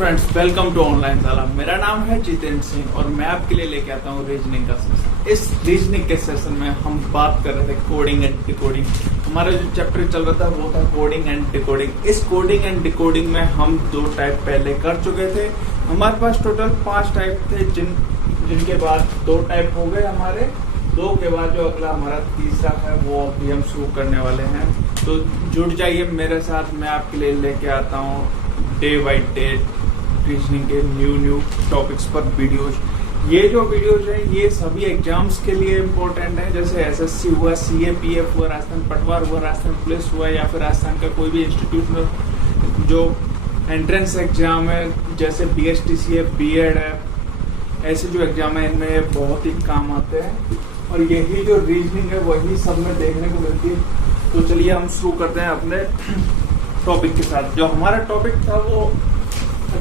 Friends, welcome to online शाला। मेरा नाम है जितेंद्र सिंह और मैं आपके लिए लेके आता हूँ रीजनिंग का सेशन। इस रीजनिंग के सेशन में हम बात कर रहे थे कोडिंग एंड डिकोडिंग। हमारा जो चैप्टर चल रहा था वो था कोडिंग एंड डिकोडिंग। इस कोडिंग एंड डिकोडिंग में हम 2 टाइप पहले कर चुके थे। हमारे पास टोटल 5 टाइप थे, जिनके बाद 2 टाइप हो गए हमारे। 2 के बाद जो अगला हमारा तीसरा है वो अभी हम शुरू करने वाले हैं। तो जुड़ जाइए मेरे साथ, मैं आपके लिए लेके आता हूँ डे बाई डे रीजनिंग के न्यू टॉपिक्स पर वीडियोज। ये जो वीडियोज हैं ये सभी एग्जाम्स के लिए इम्पोर्टेंट है, जैसे एसएससी हुआ, सीएपीएफ हुआ, राजस्थान पटवार हुआ, राजस्थान पुलिस हुआ, या फिर राजस्थान का कोई भी इंस्टीट्यूट में जो एंट्रेंस एग्जाम है, जैसे बीएसटीसीएफ, बीएड है, ऐसे जो एग्जाम है इनमें बहुत ही काम आते हैं। और यही जो रीजनिंग है वही सब में देखने को मिलती है। तो चलिए हम शुरू करते हैं अपने टॉपिक के साथ। जो हमारा टॉपिक था वो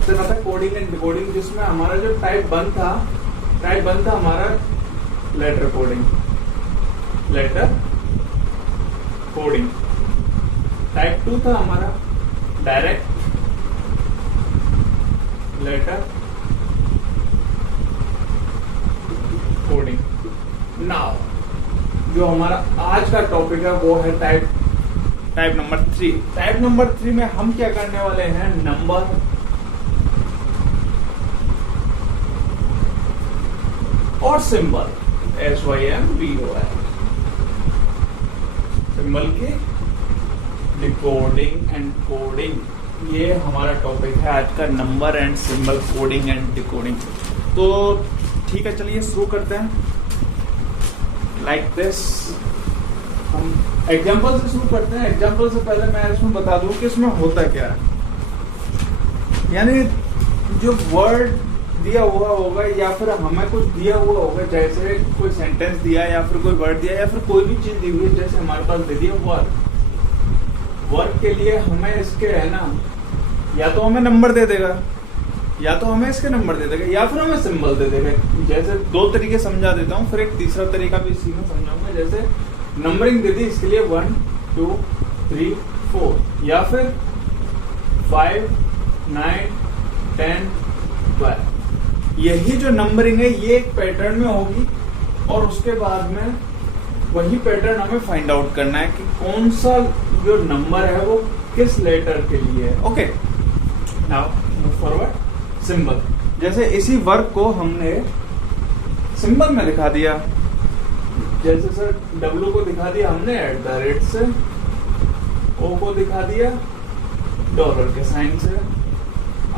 था कोडिंग एंड डिकोडिंग, जिसमें हमारा जो टाइप 1 था हमारा लेटर कोडिंग। टाइप 2 था हमारा डायरेक्ट लेटर कोडिंग। नाउ जो हमारा आज का टॉपिक है वो है टाइप नंबर 3। टाइप नंबर 3 में हम क्या करने वाले हैं, नंबर और सिंबल, SYMBOL, सिंबल की डिकोडिंग एंड कोडिंग। ये हमारा टॉपिक है आज का, number and symbol coding and decoding. तो ठीक है, चलिए शुरू करते हैं। लाइक दिस हम एग्जाम्पल से शुरू करते हैं। एग्जाम्पल से पहले मैं इसमें बता दूं कि इसमें होता क्या है। यानी जो वर्ड दिया हुआ होगा या फिर हमें कुछ दिया हुआ होगा, जैसे कोई सेंटेंस दिया या फिर कोई वर्ड दिया या फिर कोई भी चीज दी हुई है, जैसे हमारे पास दे दिया वर्ड के लिए हमें इसके है ना, या तो हमें नंबर दे देगा, या तो हमें इसके नंबर दे देगा, या फिर हमें सिंबल दे देगा। जैसे 2 तरीके समझा देता हूँ, फिर एक तीसरा तरीका भी इसी में समझाऊंगा। जैसे नंबरिंग दे दी, इसके लिए 1 2 3 4, या फिर 5 9 10 12। यही जो नंबरिंग है ये एक पैटर्न में होगी, और उसके बाद में वही पैटर्न हमें फाइंड आउट करना है कि कौन सा जो नंबर है वो किस लेटर के लिए है। Okay, now move forward. Symbol, जैसे इसी वर्क को हमने सिंबल में दिखा दिया। जैसे सर W को दिखा दिया हमने @ से, O को दिखा दिया डॉलर के साइन से,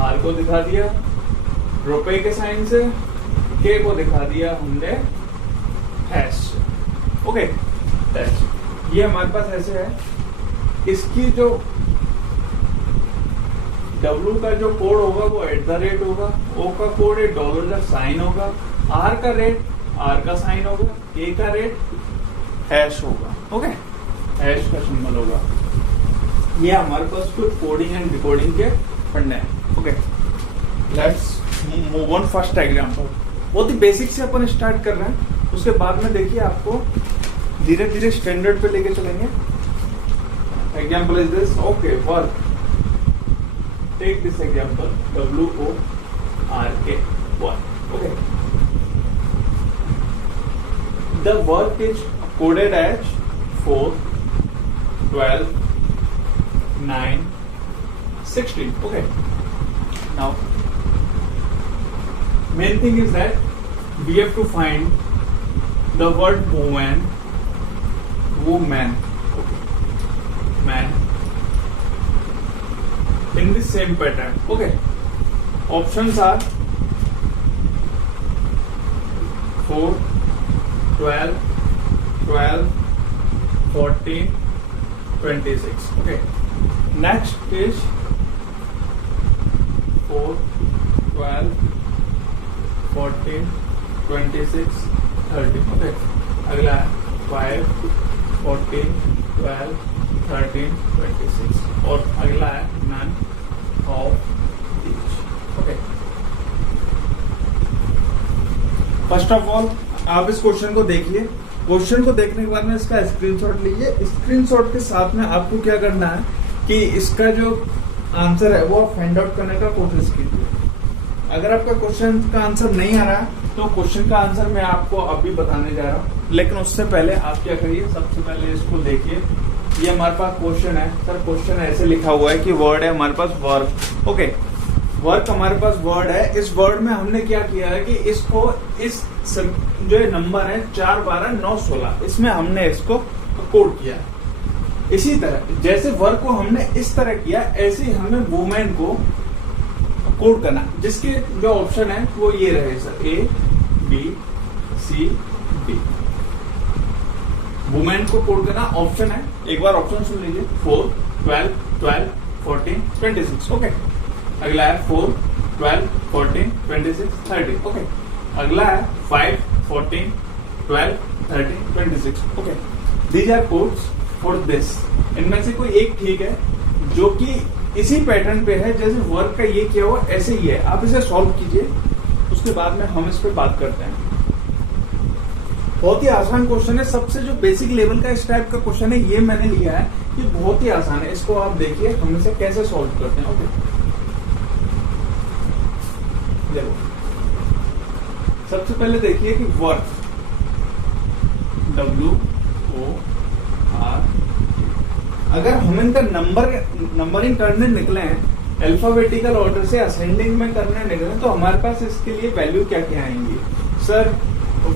R को दिखा दिया रुपए के साइन से, K को दिखा दिया हमने हैश से। ओके, ये हमारे पास ऐसे है। इसकी जो W का जो कोड होगा वो @ होगा, O का कोड है डॉलर का साइन होगा, R का रेट R का साइन होगा, K का रेट हैश होगा। ओके, हैश का सिंबल होगा। ये हमारे पास कुछ कोडिंग एंड डिकोडिंग के पढ़ने हैं। Okay, let's move on. First example बहुत ही बेसिक से अपन स्टार्ट कर रहे हैं, उसके बाद में देखिए आपको धीरे धीरे स्टैंडर्ड पे लेके चलेंगे। Example is this. Okay, work. Take this example, WORK, work. Okay. The work is coded as 4, 12, 9, 16. Okay. Now, main thing is that we have to find the word woman. Okay. Man. In the same pattern. Okay, options are 4, 12, 12, 14, 26. Okay, next is 4, 12, 14, 26, 30. Okay, अगला 5, 14, 12, 13, 26, और अगला है none of these. Okay, first of all आप इस question को देखिए। Question को देखने के बाद में इसका स्क्रीनशॉट लीजिए। स्क्रीनशॉट के साथ में आपको क्या करना है कि इसका जो आंसर है वो आप फाइंड आउट करने का कोशिश कीजिए। अगर आपका क्वेश्चन का आंसर नहीं आ रहा है तो क्वेश्चन का आंसर मैं आपको अभी बताने जा रहा हूँ, लेकिन उससे पहले आप क्या करिए, सबसे पहले इसको देखिए। ये हमारे पास क्वेश्चन है सर, क्वेश्चन ऐसे लिखा हुआ है कि वर्ड है हमारे पास वर्क। ओके, वर्क हमारे पास वर्ड है। इस वर्ड में हमने क्या किया है कि इसको इस जो नंबर है 4, 12, 9, 16 इसमें हमने इसको कोड किया। इसी तरह जैसे वर्क को हमने इस तरह किया, ऐसे ही हमें वुमेन को कोड करना, जिसके जो ऑप्शन है वो ये रहे sir, A, B, C, D। Women को कोड करना ऑप्शन है, एक बार ऑप्शन सुन लीजिए, 4, 12, 12, 14, 26। ओके, अगला है 4, 12, 14, 26, 30। ओके, अगला है 5, 14, 12, 13, 26। Okay, these are codes for this. इनमें से कोई एक ठीक है जो कि इसी पैटर्न पे है, जैसे वर्क का ये किया हुआ ऐसे ही है। आप इसे सॉल्व कीजिए, उसके बाद में हम इस पे बात करते हैं। बहुत ही आसान क्वेश्चन है, सबसे जो बेसिक लेवल का इस टाइप का क्वेश्चन है ये मैंने लिया है, ये बहुत ही आसान है। इसको आप देखिए हम इसे कैसे सॉल्व करते हैं। ओके, देखो सबसे पहले देखिए कि वर्क WOR, अगर हम इनका नंबरिंग करने निकले हैं, अल्फाबेटिकल ऑर्डर से असेंडिंग में करने निकले, तो हमारे पास इसके लिए वैल्यू क्या क्या आएंगी। सर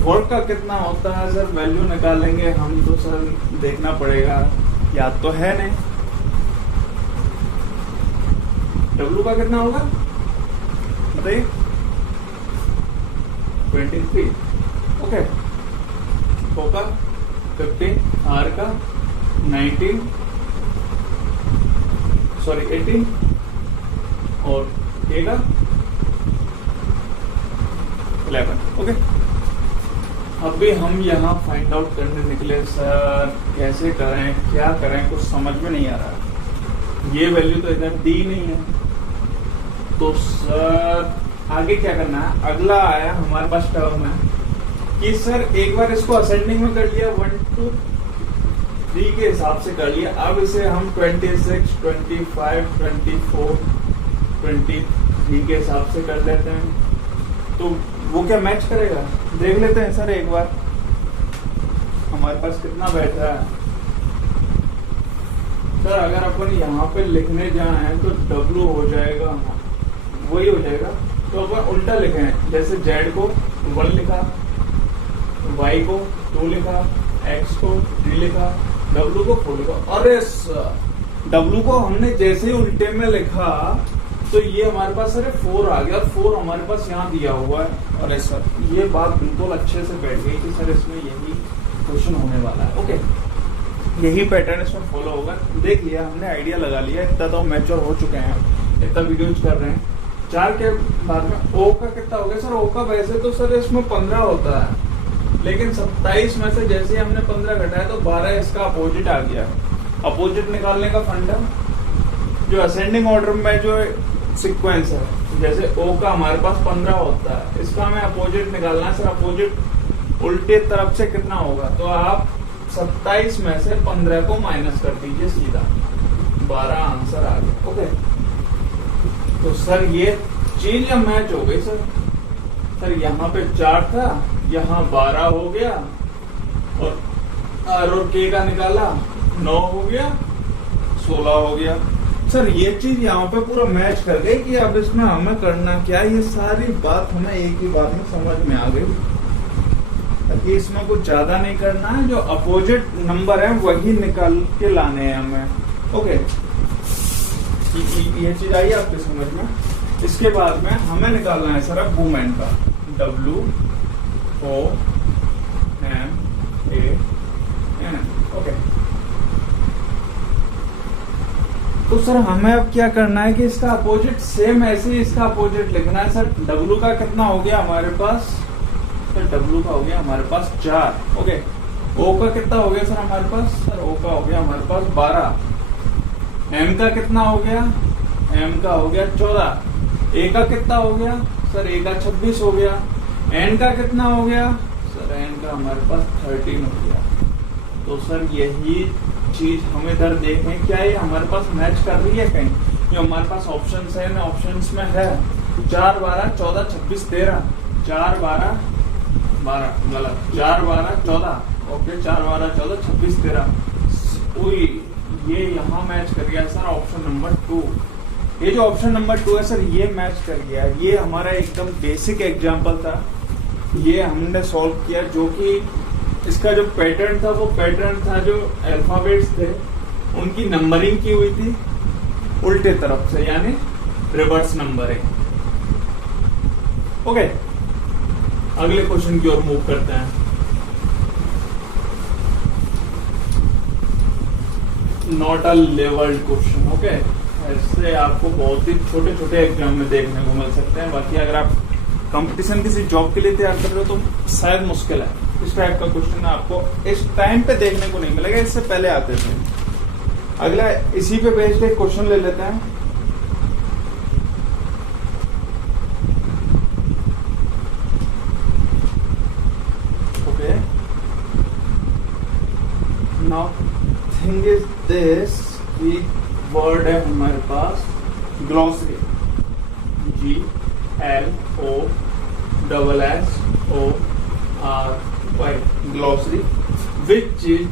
वर्क का कितना होता है सर, वैल्यू निकालेंगे हम तो सर देखना पड़ेगा, याद तो है नहीं। W का कितना होगा बताइए, 23। ओके, O का 15, R का 19, सॉरी 18 और A का 11। ओके, अब भी हम यहाँ फाइंड आउट करने निकले सर, कैसे करें क्या करें, कुछ समझ में नहीं आ रहा। ये वैल्यू तो इधर दी नहीं है, तो सर आगे क्या करना है। अगला आया हमारे पास टर्म है कि सर एक बार इसको असेंडिंग में कर लिया, 1, 2, 3 के हिसाब से कर लिया। अब इसे हम 26, 25, 24, 23 के हिसाब से कर लेते हैं, तो वो क्या मैच करेगा देख लेते हैं सर एक बार, हमारे पास कितना बैठ रहा है। सर अगर अपन यहाँ पे लिखने जाए तो W हो जाएगा, वही हो जाएगा, तो अपन उल्टा लिखें, जैसे Z को 1 लिखा, Y को 2 लिखा, X को 3 लिखा, W को 4 लिखा। अरे W को हमने जैसे ही उल्टे में लिखा तो ये हमारे पास सर 4 आ गया, और 4 हमारे पास यहाँ दिया हुआ है। अरे सर ये बात बिल्कुल अच्छे से बैठ गई कि सर इसमें यही क्वेश्चन होने वाला है। ओके, यही पैटर्न इसमें फॉलो होगा। देख लिया हमने, आइडिया लगा लिया, इतना तो मैच्योर हो चुके हैं, इतना वीडियो यूज कर रहे हैं। 4 के बाद में O का कितना हो गया सर, O का वैसे तो सर इसमें 15 होता है, लेकिन 27 में से जैसे हमने 15 घटाया तो 12 इसका अपोजिट आ गया। अपोजिट निकालने का फंडा, जो असेंडिंग ऑर्डर में जो सीक्वेंस है, जैसे O का हमारे पास 15 होता है, इसका हमें अपोजिट निकालना है। सर अपोजिट उल्टे तरफ से कितना होगा, तो आप 27 में से 15 को माइनस कर दीजिए, सीधा 12 आंसर आ गया। ओके, तो सर ये चीज या मैच हो गई सर। सर यहाँ पे 4 था, यहाँ 12 हो गया, और R और K का निकाला 9 हो गया, 16 हो गया। सर ये चीज यहाँ पे पूरा मैच कर गई कि अब इसमें हमें करना क्या, ये सारी बात हमें एक ही बात में समझ में आ गई कि इसमें कुछ ज्यादा नहीं करना है, जो अपोजिट नंबर है वही निकाल के लाने हैं हमें। ओके, ये चीज आई आपके समझ में। इसके बाद में हमें निकालना है सर अब वुमेन का, WOMAN। ओके, तो सर हमें अब क्या करना है कि इसका अपोजिट सेम ऐसे ही इसका अपोजिट लिखना है। सर W का कितना हो गया हमारे पास, सर W का हो गया हमारे पास 4। ओके, O का कितना हो गया सर हमारे पास, सर O का हो गया हमारे पास 12। M का कितना हो गया, M का हो गया 14। A का कितना हो गया सर, A का 26 हो गया। N का कितना हो गया सर, N का हमारे पास 13 हो गया। तो सर यही चीज हम इधर देखें, क्या ये हमारे पास मैच कर रही है कहीं। जो हमारे पास ऑप्शन है ना, ऑप्शन में है 4 12 14 26 13, 4 12 12 गलत, 4 12 14, ओके 4 12 14 26 13। ये यहाँ मैच कर गया सर ऑप्शन नंबर 2। ये जो ऑप्शन नंबर 2 है सर ये मैच कर गया। ये हमारा एकदम बेसिक एग्जाम्पल था, ये हमने सॉल्व किया, जो कि इसका जो पैटर्न था वो पैटर्न था जो अल्फाबेट्स थे उनकी नंबरिंग की हुई थी उल्टे तरफ से, यानी रिवर्स नंबरिंग। ओके, अगले क्वेश्चन की ओर मूव करते हैं। Not a levelled question. Okay, ऐसे आपको बहुत ही छोटे छोटे एग्जाम में देखने को मिल सकते हैं। बाकी अगर आप कंपटीशन किसी जॉब के लिए तैयार कर रहे हो तो शायद मुश्किल है, इस टाइप का क्वेश्चन आपको इस टाइम पे देखने को नहीं मिलेगा, इससे पहले आते थे। अगला इसी पे बेस्ड एक क्वेश्चन ले लेते हैं। Okay, now thing is this कि वर्ड है हमारे पास glossary, GLOSSORY glossary, which is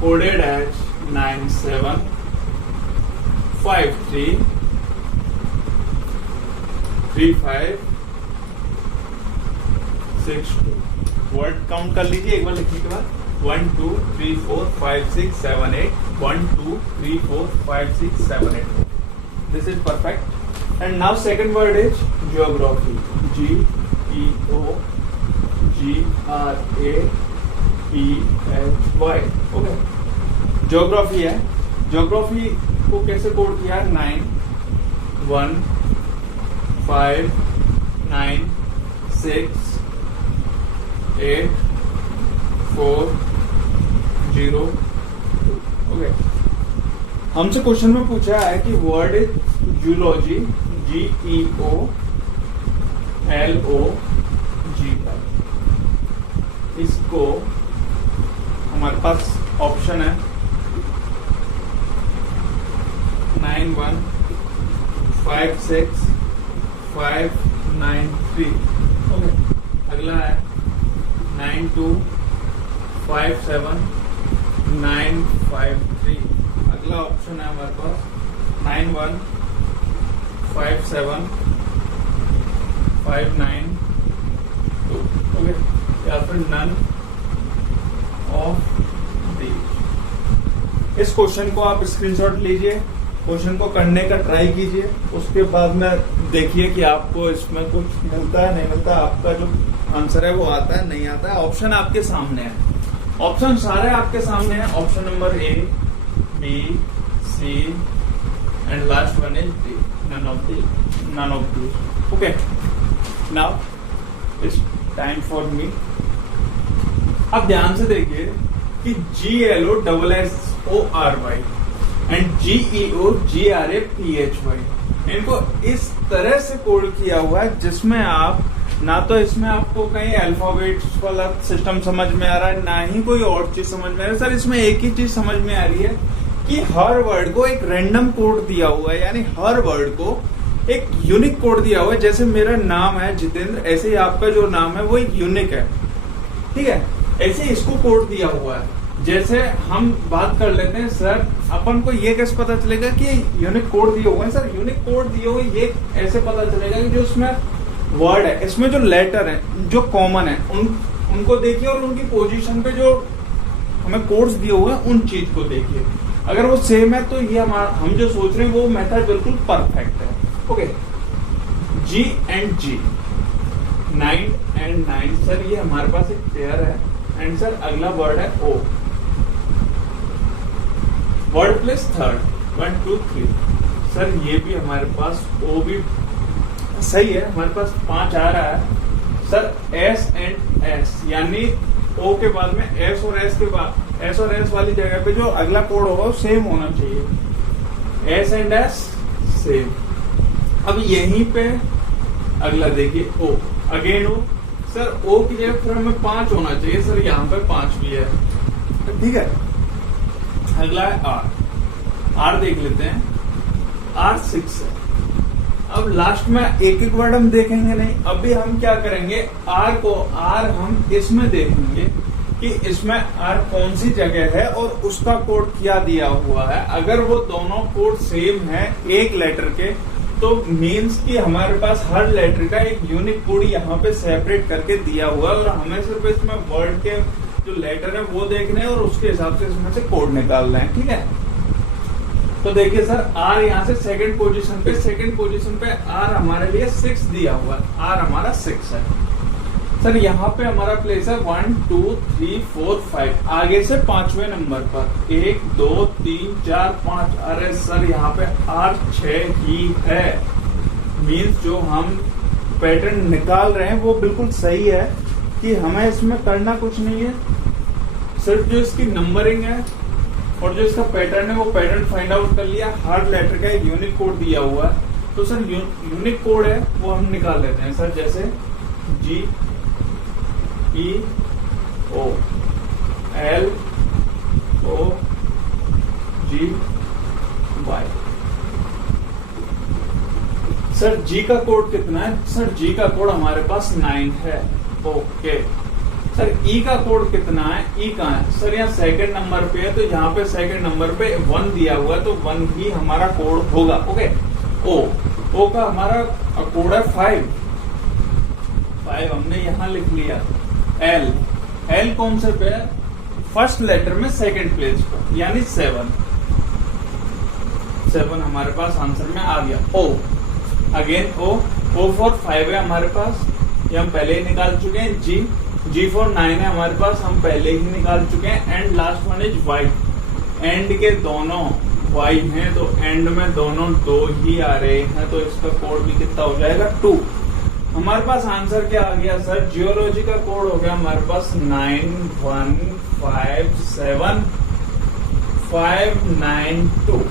coded as 97533562। Word count कर लीजिए एक बार लिखने के बाद, 1 2 3 4 5 6 7 8, 1 2 3 4 5 6 7 8। This is perfect. And now second word is geography, GEOGRAPHY। Okay, geography है। ज्योग्राफी को कैसे कोड किया? 9 1 5 9 6 8 4 0 2। ओके, हमसे क्वेश्चन में पूछा है कि वर्ड इज जूलॉजी, GEOLOGY। इसको हमारे पास ऑप्शन है 9 1 5 6 5 9 3। ओके, अगला है 9 2 5 7 9 5 3। अगला ऑप्शन है हमारे पास 9 1 5 7 5 9 2। ओके, या फिर नन ऑफ दीज। इस क्वेश्चन को आप स्क्रीनशॉट लीजिए, क्वेश्चन को करने का ट्राई कीजिए, उसके बाद में देखिए कि आपको इसमें कुछ मिलता है नहीं मिलता, आपका जो आंसर है वो आता है नहीं आता है। ऑप्शन आपके सामने है, ऑप्शन सारे आपके सामने हैं। Option number A, B, C and last one is D, none of these। Okay, now it's time for me। अब ध्यान से देखिए कि GLOSSORY एंड GEOGRAPHY इनको इस तरह से कोड किया हुआ है जिसमें आप ना तो इसमें आपको कहीं अल्फाबेट्स वाला सिस्टम समझ में आ रहा है, ना ही कोई और चीज समझ में आ रहा है। सर इसमें एक ही चीज समझ में आ रही है कि हर वर्ड को एक रैंडम कोड दिया हुआ है, यानी हर वर्ड को एक यूनिक कोड दिया हुआ है। जैसे मेरा नाम है जितेंद्र, ऐसे ही आपका जो नाम है वो एक यूनिक है, ठीक है, ऐसे इसको कोड दिया हुआ है। जैसे हम बात कर लेते हैं, सर अपन को ये कैसे पता चलेगा कि यूनिक कोड दिए हुए हैं? सर यूनिक कोड दिए हुए ये ऐसे पता चलेगा कि जो उसमें वर्ड है, इसमें जो लेटर है जो कॉमन है उनको देखिए और उनकी पोजीशन पे जो हमें कोड्स दिए हुए हैं उन चीज को देखिए। अगर वो सेम है तो ये हम जो सोच रहे हैं वो मेथड बिल्कुल परफेक्ट है। Okay, G and G, 9 and 9। Sir ये हमारे पास एक पेयर है एंड सर अगला वर्ड है O, word place third 1 2 3। Sir ये भी हमारे पास O भी सही है, हमारे पास 5 आ रहा है। सर S एंड S, यानी O के बाद में S और S के बाद S और S वाली जगह पे जो अगला कोड होगा वो सेम होना चाहिए। S and S same. अब यहीं पे अगला देखिए O, again O। Sir O की जगह फिर हमें 5 होना चाहिए, सर यहाँ पे 5 भी है, ठीक है। अगला है R, आर देख लेते हैं, आर 6 है। अब लास्ट में एक एक वर्ड हम देखेंगे नहीं, अभी हम क्या करेंगे, आर हम इसमें देखेंगे कि इसमें आर कौन सी जगह है और उसका कोड क्या दिया हुआ है। अगर वो दोनों कोड सेम है एक लेटर के, तो मीन्स कि हमारे पास हर लेटर का एक यूनिक कोड यहाँ पे सेपरेट करके दिया हुआ है और हमें सिर्फ इसमें वर्ड के जो लेटर है वो देखने हैं और उसके हिसाब से इसमें से कोड निकालना है। ठीक है, तो देखिए सर, आर यहाँ से सेकंड पोजीशन पे आर हमारे लिए 6 दिया हुआ है, आर हमारा 6 है। सर यहाँ पे हमारा प्लेस है 1 2 3 4 5, आगे से 5वें नंबर पर 1 2 3 4 5। अरे सर यहाँ पे आर 6 ही है, मीन्स जो हम पैटर्न निकाल रहे हैं वो बिल्कुल सही है कि हमें इसमें करना कुछ नहीं है, सिर्फ जो इसकी नंबरिंग है और जो इसका पैटर्न है वो पैटर्न फाइंड आउट कर लिया। हर लेटर का एक यूनिक कोड दिया हुआ है, तो सर यूनिक कोड है वो हम निकाल लेते हैं। सर जैसे G E O L O G Y। Sir G का कोड कितना है? सर G का कोड हमारे पास 9 है। ओके सर, E का कोड कितना है? E कहाँ है? सर यहाँ सेकंड नंबर पे है, तो यहाँ पे सेकंड नंबर पे 1 दिया हुआ है, तो 1 ही हमारा कोड होगा। ओके, O का हमारा कोड है 5 हमने यहाँ लिख लिया। L कौन से पे है? फर्स्ट लेटर में सेकंड प्लेस पर, यानी 7 हमारे पास आंसर में आ गया। अगेन O फॉर 5 है हमारे पास, ये हम पहले ही निकाल चुके हैं। G फॉर 9 है हमारे पास, हम पहले ही निकाल चुके हैं। And last one is Y, and के दोनों Y हैं, तो एंड में दोनों 2 ही आ रहे हैं, तो इसका कोड भी कितना हो जाएगा? 2। हमारे पास आंसर क्या आ गया सर? जियोलॉजी का कोड हो गया हमारे पास 9157592।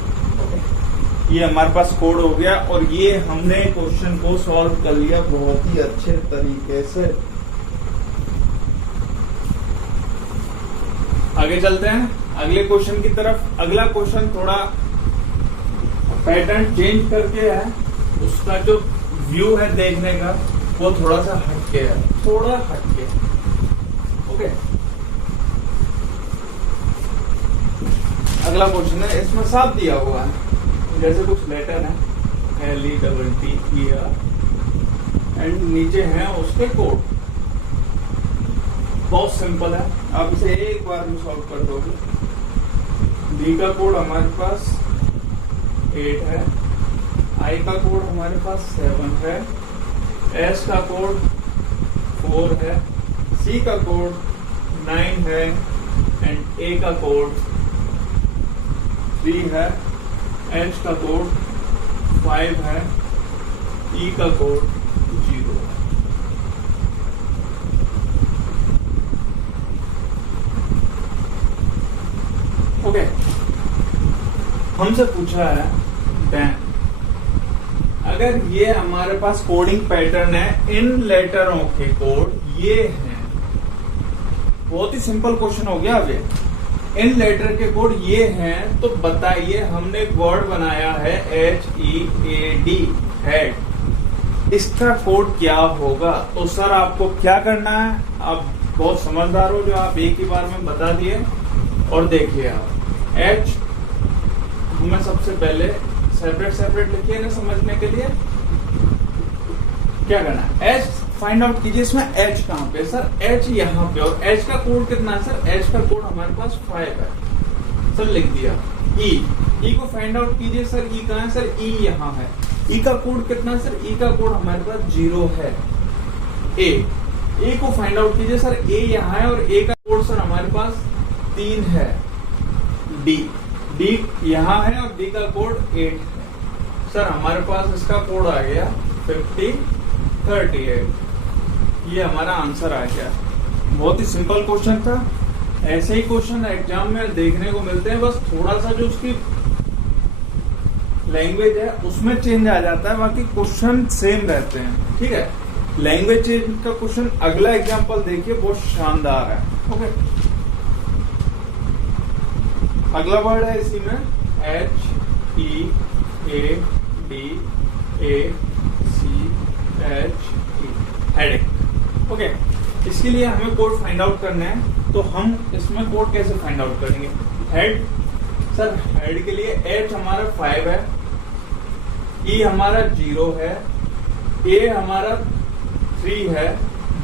ये हमारे पास कोड हो गया और ये हमने क्वेश्चन को सॉल्व कर लिया बहुत ही अच्छे तरीके से। आगे चलते हैं अगले क्वेश्चन की तरफ। अगला क्वेश्चन थोड़ा पैटर्न चेंज करके है, उसका जो व्यू है देखने का वो थोड़ा सा हटके है, थोड़ा हटके। ओके, अगला क्वेश्चन है, इसमें साफ दिया हुआ है जैसे कुछ लेटर है LETTER एंड नीचे है उसके कोड। बहुत सिंपल है, आप इसे एक बार में सॉल्व कर दोगे। B का कोड हमारे पास 8 है, I का कोड हमारे पास 7 है, S का कोड 4 है, C का कोड 9 है एंड A का कोड 3 है, H का कोड 5 है, E का कोड 0 है। ओके, हमसे पूछा है बैंक, अगर ये हमारे पास कोडिंग पैटर्न है, इन लेटरों के कोड ये हैं। बहुत ही सिंपल क्वेश्चन हो गया। अभी इन लेटर के कोड ये हैं, तो बताइए, हमने एक वर्ड बनाया है HEAD, हेड, इसका कोड क्या होगा? तो सर आपको क्या करना है, आप बहुत समझदार हो जो आप एक ही बार में बता दिए। और देखिए आप H हमें सबसे पहले सेपरेट लिखिए ना समझने के लिए। क्या करना है? H फाइंड आउट कीजिए, इसमें H कहाँ पे? सर H यहाँ पे, और H का कोड कितना है? सर H का कोड हमारे पास 5 है, सर लिख दिया। E को फाइंड आउट कीजिए, सर E कहाँ है? सर E यहाँ है। E का कोड कितना है? सर E का कोड हमारे पास 0 है। A को फाइंड आउट कीजिए, सर A यहाँ है और A का कोड सर हमारे पास 3 है। D यहाँ है और D का कोड 8 है। सर हमारे पास इसका कोड आ गया 5038। ये हमारा आंसर आ गया। बहुत ही सिंपल क्वेश्चन था। ऐसे ही क्वेश्चन एग्जाम में देखने को मिलते हैं, बस थोड़ा सा जो उसकी लैंग्वेज है उसमें चेंज आ जाता है, बाकी क्वेश्चन सेम रहते हैं। ठीक है, लैंग्वेज चेंज का क्वेश्चन अगला एग्जाम्पल देखिए, बहुत शानदार है। ओके, अगला वर्ड है इसी में HEADACHE हेडेक। ओके, इसके लिए हमें कोड फाइंड आउट करना है, तो हम इसमें कोड कैसे फाइंड आउट करेंगे? हेड, सर हेड के लिए H हमारा 5 है, E हमारा 0 है, A हमारा 3 है,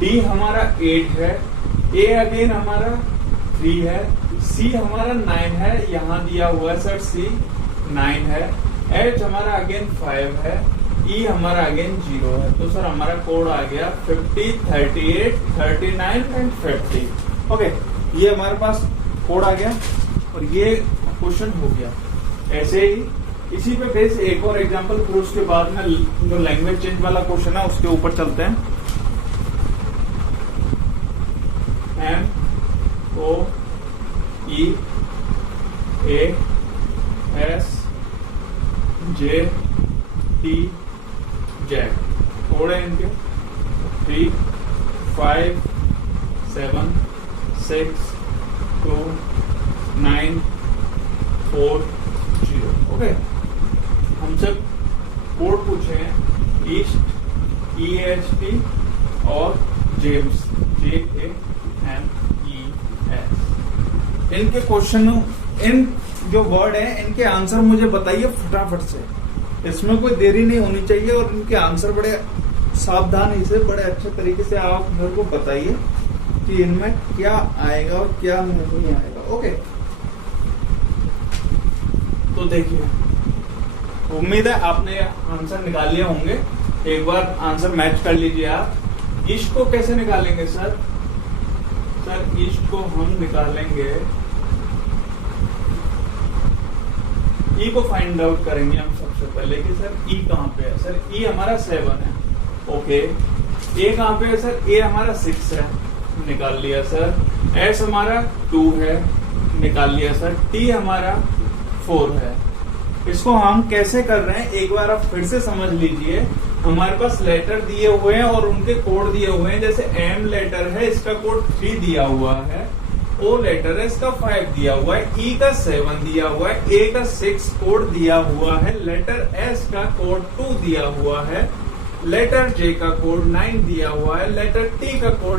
D हमारा 8 है, A अगेन हमारा 3 है, C हमारा 9 है, यहाँ दिया हुआ है सर C 9 है, H हमारा अगेन 5 है, E हमारा अगेन 0 है। तो सर हमारा कोड आ गया 50, 38, 39 एंड 50। ओके, ये हमारे पास कोड आ गया और ये क्वेश्चन हो गया। ऐसे ही इसी पे बेस एक और एग्जांपल, फिर उसके बाद में जो लैंग्वेज चेंज वाला क्वेश्चन है उसके ऊपर चलते हैं। MOEASJTZ कोड है इनके 3, 5, 7, 6, 2, 9, 4, 0। ओके, हमसे कोड पूछे हैं ईस्ट, EAST और जेम्स, JAMES। इनके क्वेश्चन, इन जो वर्ड है इनके आंसर मुझे बताइए फटाफट से, इसमें कोई देरी नहीं होनी चाहिए और इनके आंसर बड़े सावधानी से, बड़े अच्छे तरीके से आप मेरे को बताइए कि इनमें क्या आएगा और क्या नहीं आएगा। ओके, तो देखिए, उम्मीद है आपने आंसर निकाल लिए होंगे। एक बार आंसर मैच कर लीजिए आप। ईस्ट को कैसे निकालेंगे सर? सर ईस्ट को हम निकालेंगे, ई को फाइंड आउट करेंगे हम सबसे पहले कि सर ई कहाँ पे है। सर ई हमारा 7 है। ओके, ए कहाँ पे है सर? ए हमारा 6 है, निकाल लिया सर। एस हमारा 2 है, निकाल लिया सर। टी हमारा 4 है। इसको हम कैसे कर रहे हैं एक बार आप फिर से समझ लीजिए। हमारे पास लेटर दिए हुए हैं और उनके कोड दिए हुए हैं। जैसे एम लेटर है, इसका कोड 3 दिया हुआ है। ओ लेटर है, इसका 5 दिया हुआ है। ई का 7 दिया हुआ है। ए का 6 कोड दिया हुआ है। लेटर एस का कोड 2 दिया हुआ है। लेटर जे का कोड 9 दिया हुआ है। लेटर टी का कोड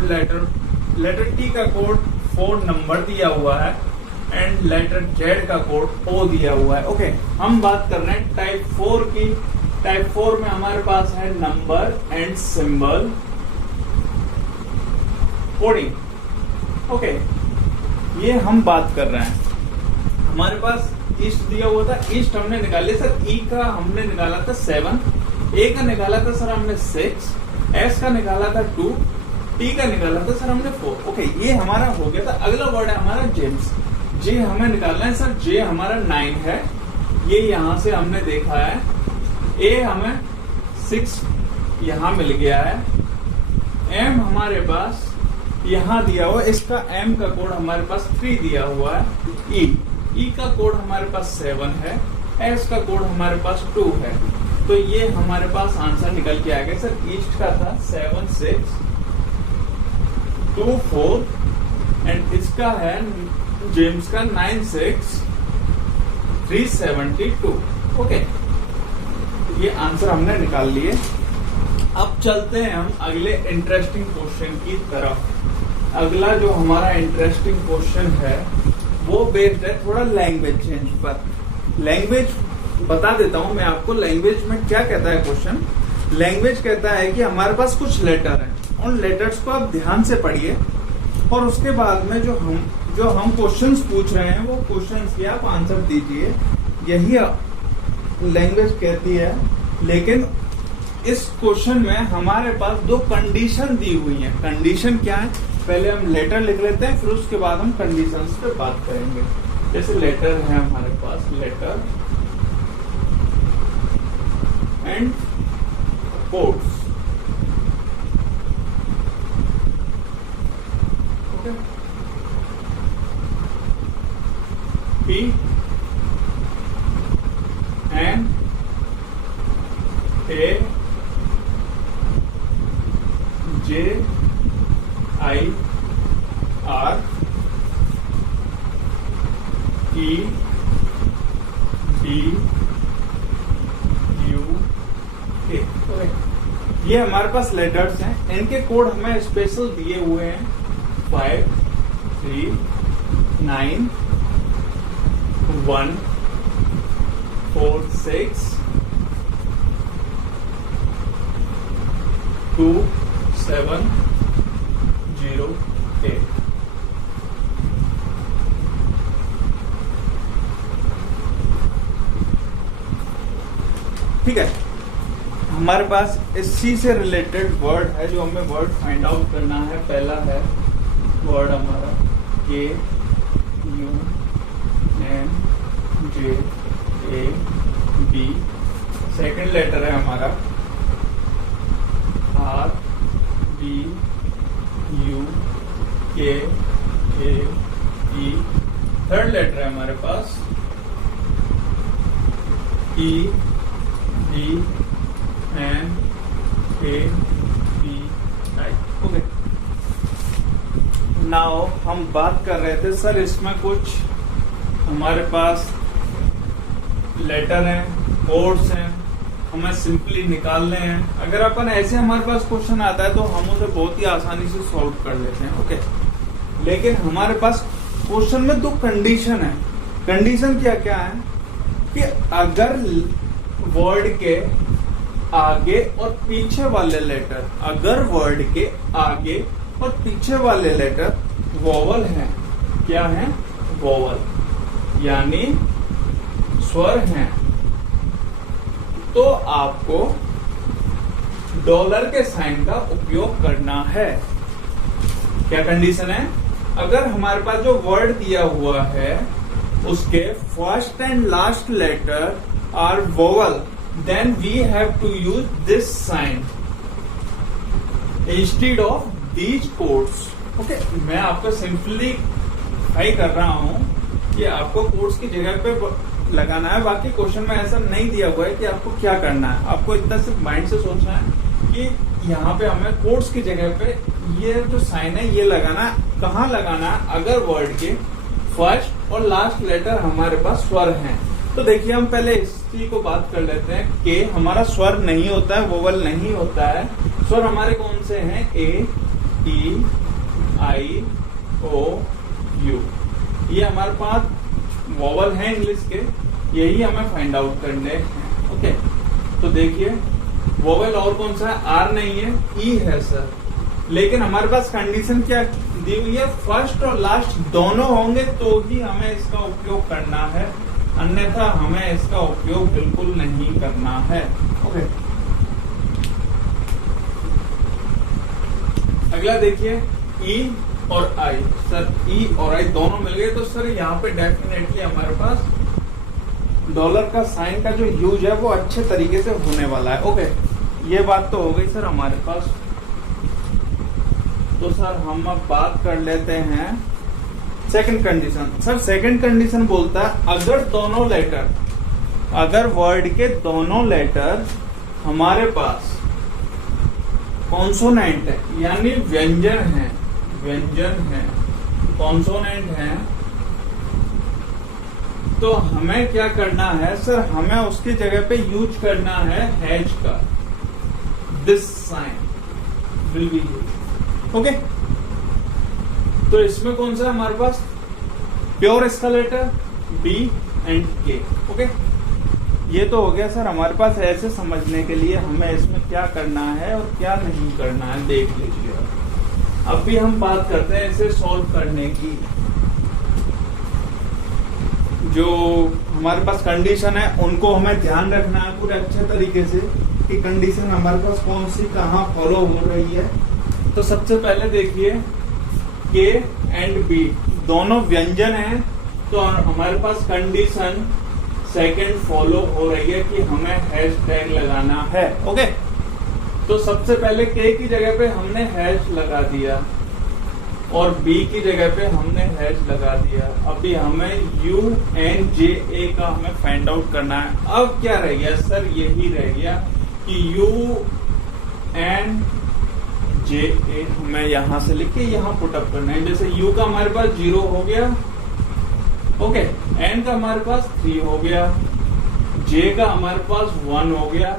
लेटर टी का कोड 4 नंबर दिया हुआ है। एंड लेटर जेड का कोड ओ दिया हुआ है। ओके, हम बात कर रहे हैं टाइप 4 की। टाइप 4 में हमारे पास है number and symbol coding. Okay, ये हम बात कर रहे हैं। हमारे पास ईस्ट दिया हुआ था, ईस्ट हमने निकाल लिया सर। ई का हमने निकाला था 7, ए का निकाला था सर हमने 6, एस का निकाला था 2, टी का निकाला था सर हमने 4। ओके, ये हमारा हो गया था। अगला वर्ड है हमारा जेम्स। जे हमें निकालना है सर। जे हमारा 9 है, ये यहां से हमने देखा है। ए हमें 6 यहां मिल गया है। एम हमारे पास यहां दिया हुआ, इसका एम का कोड हमारे पास 3 दिया हुआ है। ई का कोड हमारे पास 7 है। एस का कोड हमारे पास 2 है। तो ये हमारे पास आंसर निकल के आ गया सर। ईस्ट का था 7, 6, 2, 4 एंड इसका है जेम्स का 9, 6, 372। ओके, ये आंसर हमने निकाल लिए। अब चलते हैं हम अगले इंटरेस्टिंग क्वेश्चन की तरफ। अगला जो हमारा इंटरेस्टिंग क्वेश्चन है वो बेस्ड है थोड़ा लैंग्वेज चेंज पर। लैंग्वेज बता देता हूं मैं आपको, लैंग्वेज में क्या कहता है क्वेश्चन। लैंग्वेज कहता है कि हमारे पास कुछ लेटर हैं, उन लेटर्स को आप ध्यान से पढ़िए और उसके बाद में जो हम क्वेश्चंस पूछ रहे हैं वो क्वेश्चंस की आप आंसर दीजिए। यही लैंग्वेज कहती है। लेकिन इस क्वेश्चन में हमारे पास 2 कंडीशन दी हुई है। कंडीशन क्या है? पहले हम लेटर लिख लेते हैं, फिर उसके बाद हम कंडीशंस पे बात करेंगे। जैसे लेटर है हमारे पास, letter and codes. Okay, P N A J I R E ये हमारे पास लेटर्स हैं, इनके कोड हमें स्पेशल दिए हुए हैं 5 3 9 1 4 6 2 7 0 8। ठीक है, हमारे पास इसी से रिलेटेड वर्ड है जो हमें वर्ड फाइंड आउट करना है। पहला है वर्ड हमारा K U N J A B। Second letter है हमारा R B U K A E। Third letter है हमारे पास E D N A P I। Okay, now हम बात कर रहे थे सर इसमें कुछ हमारे पास लेटर हैं, कोड्स हैं, हमें सिंपली निकालने हैं। अगर अपन ऐसे हमारे पास क्वेश्चन आता है तो हम उसे बहुत ही आसानी से सॉल्व कर लेते हैं। ओके, लेकिन हमारे पास क्वेश्चन में दो कंडीशन है। कंडीशन क्या क्या है कि अगर वर्ड के आगे और पीछे वाले लेटर, अगर वर्ड के आगे और पीछे वाले लेटर वोवल हैं, क्या है? वोवल, यानी स्वर हैं, तो आपको डॉलर के साइन का उपयोग करना है। क्या कंडीशन है? अगर हमारे पास जो वर्ड दिया हुआ है उसके first and last letter are vowel, then we have to use this sign instead of these codes। Okay, मैं आपको सिंपली हाई कर रहा हूं कि आपको कोड्स की जगह पे लगाना है। बाकी क्वेश्चन में ऐसा नहीं दिया हुआ है कि आपको क्या करना है। आपको इतना सिर्फ माइंड से सोचना है कि यहाँ पे हमें कोड्स की जगह पे ये जो साइन है ये लगाना है। कहाँ लगाना है? अगर वर्ड के फर्स्ट और लास्ट लेटर हमारे पास स्वर हैं। तो देखिए, हम पहले इसी को बात कर लेते हैं कि हमारा स्वर नहीं होता है, वोवल नहीं होता है। स्वर हमारे कौन से हैं? ए, ई, आई, ओ, यू। ये हमारे पास वोवल हैं इंग्लिश के, यही हमें फाइंड आउट करने हैं। ओके, तो देखिए वोवल और कौन सा है? आर नहीं है, ई है सर। लेकिन हमारे पास कंडीशन क्या दी हुई है? फर्स्ट और लास्ट दोनों होंगे तो ही हमें इसका उपयोग करना है, अन्यथा हमें इसका उपयोग बिल्कुल नहीं करना है। ओके, अगला देखिए ई और आई। सर ई और आई दोनों मिल गए तो सर यहाँ पे डेफिनेटली हमारे पास डॉलर का साइन का जो यूज है वो अच्छे तरीके से होने वाला है। ओके, ये बात तो हो गई सर हमारे पास। तो सर हम अब बात कर लेते हैं second condition. Sir second condition बोलता है अगर दोनों लेटर, अगर वर्ड के दोनों लेटर हमारे पास कॉन्सोनेंट है, यानी व्यंजन है, व्यंजन है, कॉन्सोनेंट है, तो हमें क्या करना है सर? हमें उसकी जगह पे यूज करना है हैश का। This sign will be used. Okay, तो इसमें कौन सा है हमारे पास? प्योर इसका letter B and K. Okay, ये तो हो गया सर हमारे पास। ऐसे समझने के लिए हमें इसमें क्या करना है और क्या नहीं करना है देख लीजिए। अब भी हम बात करते हैं इसे सॉल्व करने की। जो हमारे पास कंडीशन है उनको हमें ध्यान रखना है पूरे अच्छे तरीके से कि कंडीशन हमारे पास कौन सी कहाँ फॉलो हो रही है। तो सबसे पहले देखिए के एंड बी दोनों व्यंजन हैं, तो हमारे पास कंडीशन सेकंड फॉलो हो रही है कि हमें हैश टैग लगाना है। ओके, तो सबसे पहले के की जगह पे हमने हैश लगा दिया और बी की जगह पे हमने हैश लगा दिया। अभी हमें यू एन जे ए का हमें फाइंड आउट करना है। अब क्या रह गया सर? यही रह गया कि यू एन जे ए हमें यहां से लिख के यहां पुटअप करना है। जैसे यू का हमारे पास 0 हो गया, ओके, एन का हमारे पास 3 हो गया, जे का हमारे पास 1 हो गया,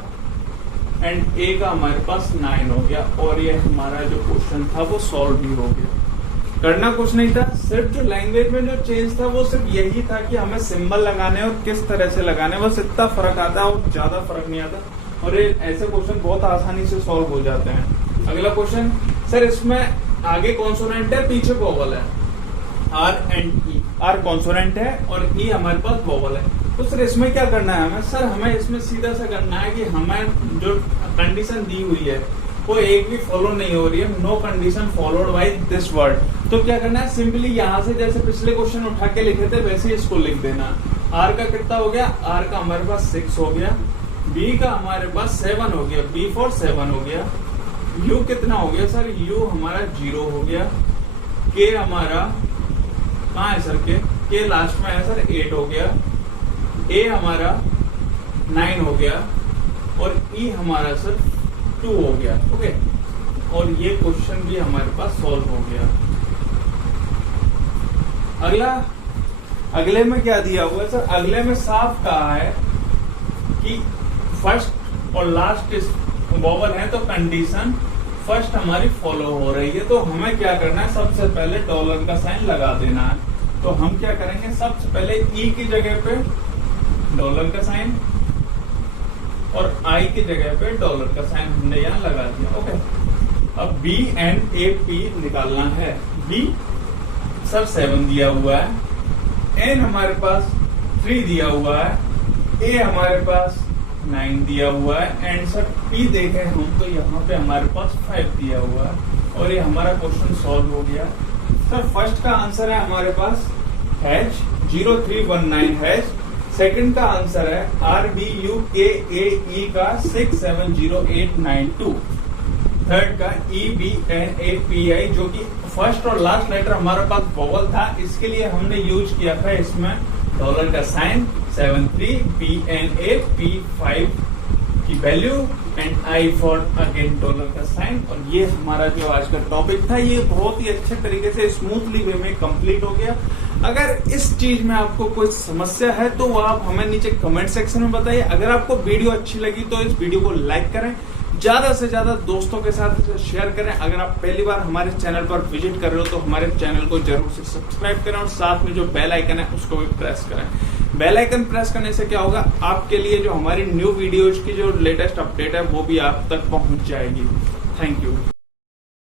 एंड ए का हमारे पास 9 हो गया, और ये हमारा जो क्वेश्चन था वो सॉल्व भी हो गया। करना कुछ नहीं था, सिर्फ जो लैंग्वेज में जो चेंज था वो सिर्फ यही था कि हमें सिंबल लगाने और किस तरह से लगाने, बस इतना फर्क आता है और ज्यादा फर्क नहीं आता, और ये ऐसे क्वेश्चन बहुत आसानी से सॉल्व हो जाते हैं। अगला क्वेश्चन, सर इसमें आगे कॉन्सोनेंट है, पीछे वोवल है, R and E. R consonant है और ई हमारे पास वोवल है। तो सर इसमें क्या करना है हमें? सर हमें इसमें सीधा सा करना है कि हमें जो कंडीशन दी हुई है वो एक भी फॉलो नहीं हो रही है, no condition followed by this word. तो क्या करना है, सिंपली यहाँ से जैसे पिछले क्वेश्चन उठा के लिखे थे वैसे ही इसको लिख देना। आर का कितना हो गया? आर का हमारे पास 6 हो गया। बी का हमारे पास 7 हो गया, बी फॉर 7 हो गया। यू कितना हो गया? सर यू हमारा 0 हो गया। के हमारा कहाँ है सर? के लास्ट में है सर 8 हो गया। ए हमारा 9 हो गया और ई हमारा सर 2 हो गया। ओके, और ये क्वेश्चन भी हमारे पास सॉल्व हो गया। अगले में क्या दिया हुआ है सर? अगले में साफ कहा है कि फर्स्ट और लास्ट वोवल है तो कंडीशन फर्स्ट हमारी फॉलो हो रही है। तो हमें क्या करना है, सबसे पहले डॉलर का साइन लगा देना है। तो हम क्या करेंगे, सबसे पहले ई की जगह पे डॉलर का साइन और आई की जगह पे डॉलर का साइन हमने यहाँ लगा दिया। ओके, अब बी एंड ए पी निकालना है। बी सर 7 दिया हुआ है, एन हमारे पास 3 दिया हुआ है, ए हमारे पास 9 दिया हुआ है, एंड सर पी देखें हम तो यहाँ पे हमारे पास 5 दिया हुआ है, और ये हमारा क्वेश्चन सॉल्व हो गया। सर फर्स्ट का आंसर है हमारे पास हैश 0319 हैश। सेकंड का आंसर है RBUKAE का 670892। थर्ड का EBNAPI जो कि फर्स्ट और लास्ट लेटर हमारे पास वोवल था, इसके लिए हमने यूज किया था इसमें डॉलर का साइन 73 BNAP5 की value and I for again dollar का साइन। और ये हमारा जो आज का टॉपिक था ये बहुत ही अच्छे तरीके से स्मूथली वे में कंप्लीट हो गया। अगर इस चीज में आपको कोई समस्या है तो वो आप हमें नीचे कमेंट सेक्शन में बताइए। अगर आपको वीडियो अच्छी लगी तो इस वीडियो को लाइक करें, ज्यादा से ज्यादा दोस्तों के साथ इसे शेयर करें। अगर आप पहली बार हमारे चैनल पर विजिट कर रहे हो तो हमारे चैनल को जरूर से सब्सक्राइब करें और साथ में जो बेल आइकन है उसको भी प्रेस करें। बेल आइकन प्रेस करने से क्या होगा, आपके लिए जो हमारी न्यू वीडियोज की जो लेटेस्ट अपडेट है वो भी आप तक पहुंच जाएगी। Thank you.